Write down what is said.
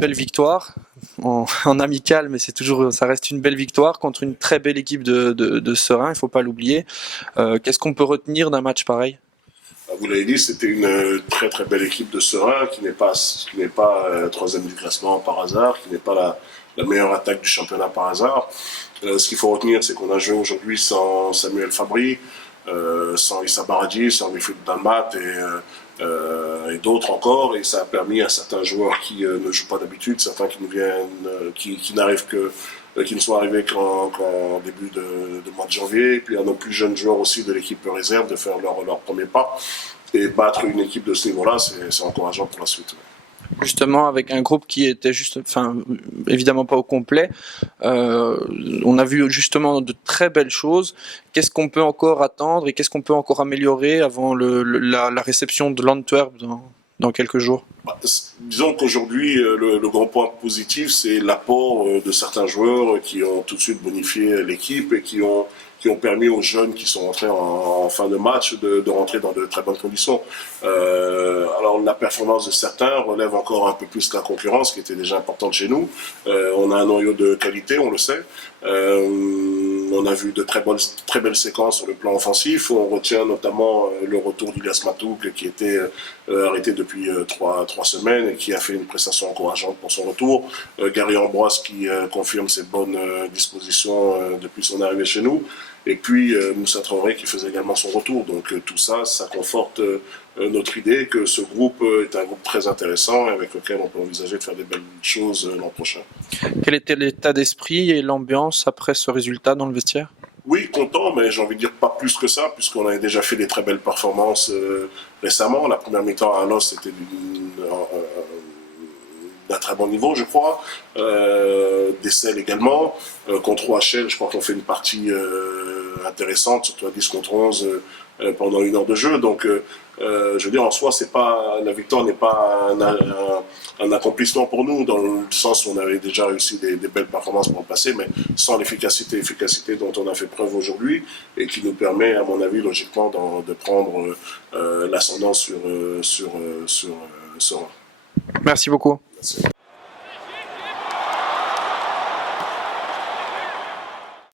belle victoire en amical, mais ça reste une belle victoire contre une très belle équipe de Serein, il ne faut pas l'oublier. Qu'est-ce qu'on peut retenir d'un match pareil? Vous l'avez dit, c'était une très très belle équipe de Serein qui n'est pas troisième du classement par hasard, qui n'est pas la meilleure attaque du championnat par hasard. Ce qu'il faut retenir, c'est qu'on a joué aujourd'hui sans Samuel Fabry, sans Issa Baradji, sans Wilfried Dalmat et d'autres encore, et ça a permis à certains joueurs qui ne jouent pas d'habitude, certains qui n'arrivent qui ne sont arrivés qu'en début de mois de janvier, et puis à nos plus jeunes joueurs aussi de l'équipe réserve de faire leur premier pas. Et battre une équipe de ce niveau-là, c'est encourageant pour la suite. Justement, avec un groupe qui était évidemment pas au complet, on a vu justement de très belles choses. Qu'est-ce qu'on peut encore attendre et qu'est-ce qu'on peut encore améliorer avant la réception de l'Antwerp dans quelques jours? Disons qu'aujourd'hui, le grand point positif, c'est l'apport de certains joueurs qui ont tout de suite bonifié l'équipe et qui ont permis aux jeunes qui sont rentrés en fin de match de rentrer dans de très bonnes conditions. Alors la performance de certains relève encore un peu plus la concurrence qui était déjà importante chez nous. On a un noyau de qualité, on le sait. On a vu de très belles séquences sur le plan offensif. On retient notamment le retour d'Ilias Matouk qui était arrêté depuis trois semaines et qui a fait une prestation encourageante pour son retour. Gary Ambroise qui confirme ses bonnes dispositions depuis son arrivée chez nous. Et puis Moussa Traoré qui faisait également son retour. Donc tout ça, ça conforte notre idée que ce groupe est un groupe très intéressant et avec lequel on peut envisager de faire des belles choses l'an prochain. Quel était l'état d'esprit et l'ambiance après ce résultat dans le vestiaire? Oui, content, mais j'ai envie de dire pas plus que ça, puisqu'on avait déjà fait des très belles performances récemment. La première mi-temps à Anos, c'était d'un très bon niveau, je crois. Dessel également. Contre OHL, je crois qu'on fait une partie intéressante, surtout à 10 contre 11 pendant une heure de jeu. Donc, je veux dire, en soi, la victoire n'est pas un accomplissement pour nous, dans le sens où on avait déjà réussi des belles performances pour le passé, mais sans l'efficacité dont on a fait preuve aujourd'hui, et qui nous permet, à mon avis, logiquement, de prendre l'ascendant sur. Merci beaucoup. Merci.